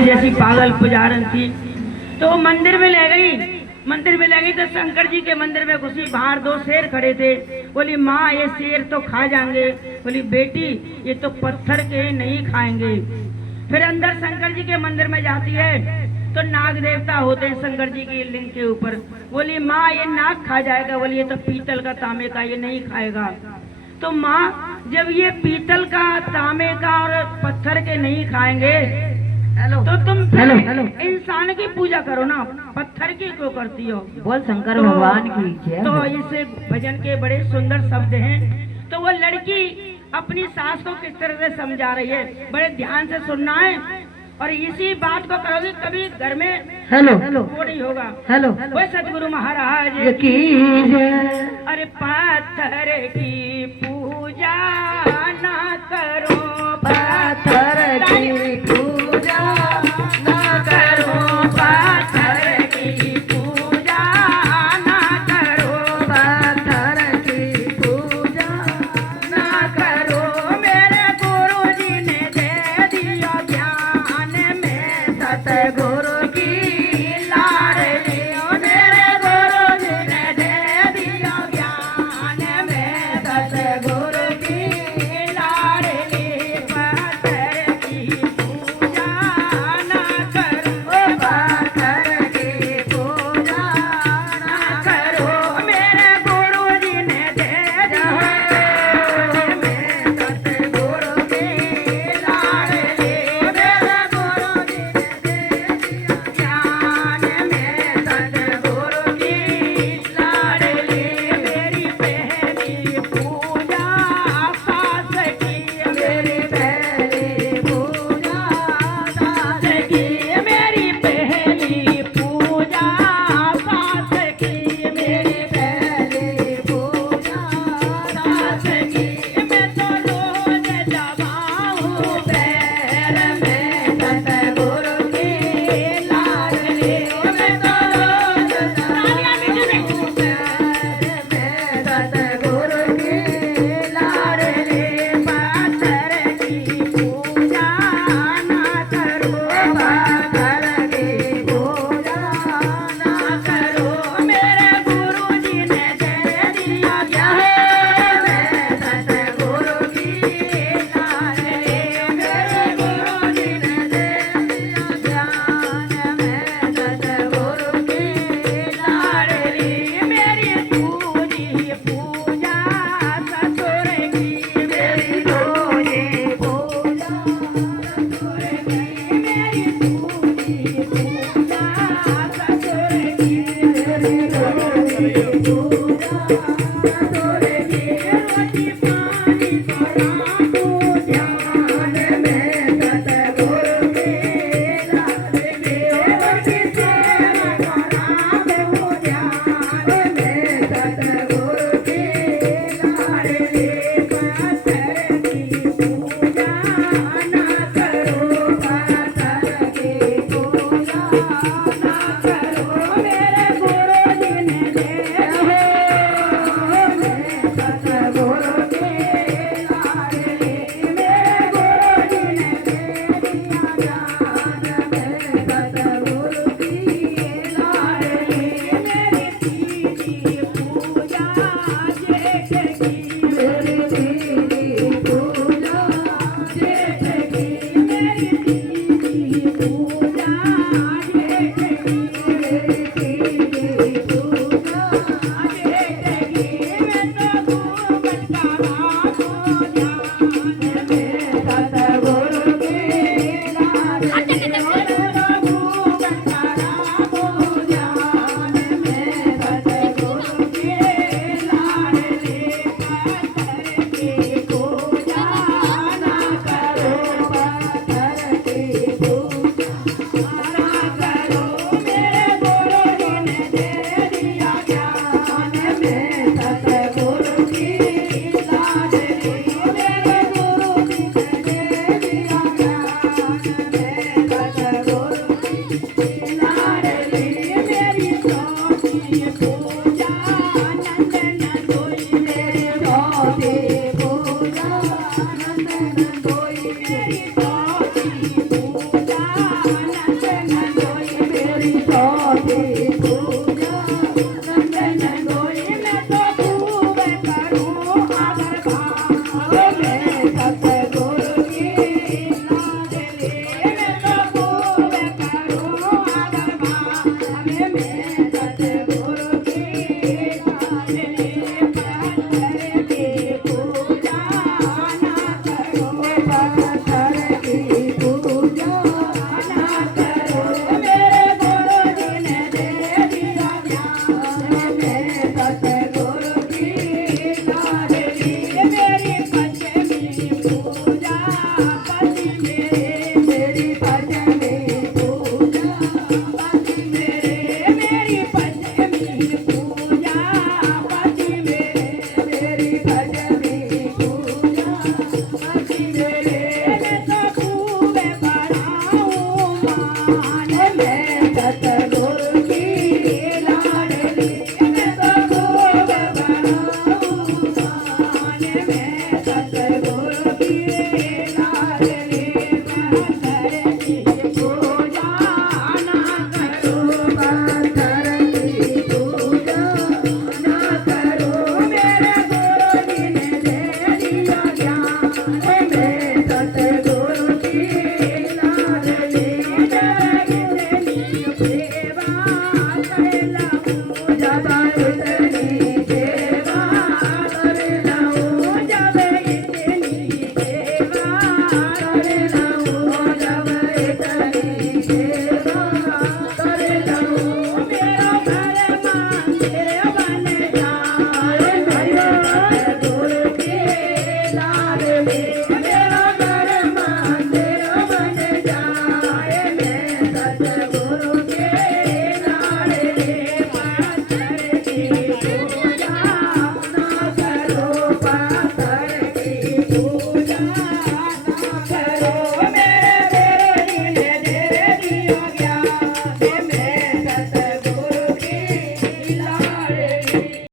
जैसी पागल पुजारन थी तो वो मंदिर में ले गई। मंदिर में ले गई तो शंकर जी के मंदिर में घुसी, बाहर दो शेर खड़े थे। बोली माँ ये शेर तो खा जाएंगे। बोली बेटी ये तो पत्थर के नहीं खाएंगे। फिर अंदर शंकर जी के मंदिर में जाती है तो नाग देवता होते हैं शंकर जी की लिंग के ऊपर। बोली माँ ये नाग खा जाएगा। बोली ये तो पीतल का तांबे का, ये नहीं खाएगा। तो माँ जब ये पीतल का तांबे का और पत्थर के नहीं खाएंगे तो तुम हेलो इंसान की पूजा करो ना, पत्थर की क्यों करती हो? बोल शंकर भगवान की। तो इस भजन के बड़े सुंदर शब्द हैं। तो वो लड़की अपनी सास को किस तरह से समझा रही है, बड़े ध्यान से सुनना है और इसी बात को करोगे कभी घर में हेलो वो नहीं होगा। हेलो वो सतगुरु महाराज की अरे पत्थर की पूजा ना करो, पत्थर की पूजा ना करो, पत्थर की पूजा ना करो, पत्थर की पूजा ना करो। मेरे गुरु जी ने दे दिया ज्ञान में सतगुरु की लाडली। मेरे गुरु जी ने दे दिया ज्ञान में सतगुरु की लाडली। पत्थर की पूजा ना करो, पत्थर की पूजा ना करो। मेरे गुरु जी ने दे दिया में सतगुरु की लाडली। मेरे गुरु जी ने दे दिया ज्ञान में सतगुरु की लाडली। मेरी पहली पूजा सास की, मेरी पहली पूजा सास की, मेरी पहली पूजा सास की, मेरी पहली पूजा सास की। मैं तो रोज दबाऊं पैर में सतगुरु की लाडली। मैं तो रोज दबाऊं पैर में सतगुरु की लाडली। पत्थर की पूजा ना करो, पत्थर की पूजा ना करो। मेरे गुरु जी ने दे दिया ज्ञान में सतगुरु की लाडली। मेरे गुरु जी ने दे दिया ज्ञान में सतगुरु की लाडली। मेरी दूजी पूजा ससुर की, मेरी दूजी पूजा ससुर की, मेरी दूजी पूजा ससुर की, मेरी दूजी पूजा ससुर की। रोटी पानी कराबो ध्यान में सतगुरु की लाडली। रोटी सेवा कराबो ध्यान में सतगुरु की लाडली। पत्थर की पूजा ना करो, पत्थर की पूजा ना करो। मेरे गुरु जी ने दे सतगुरु की लाडली। मेरे गुरु जी ने दे दिया ज्ञान में सतगुरु की लाडली। मेरी तीजी पूजा जेठ की, मेरी तीजी पूजा जेठ की, मेरी तीजी पूजा जेठ की, मेरी तीजी पूजा जेठ की। मैं तो घूमट कराबो ध्यान में सतगुरु की लाडली। मैं तो घूमट कराबो ध्यान में सतगुरु की लाडली। पत्थर की पूजा ना करो, पत्थर की पूजा ना करो। मेरे गुरु जी ने दे दिया ज्ञान में सतगुरु की लाडली। मेरे गुरु जी ने दे दिया ज्ञान में सतगुरु की लाडली। मेरी चौथी पूजा नंदन धोई, मेरी चौथी पूजा नंदन धोई, मेरी चौथी पूजा भगवान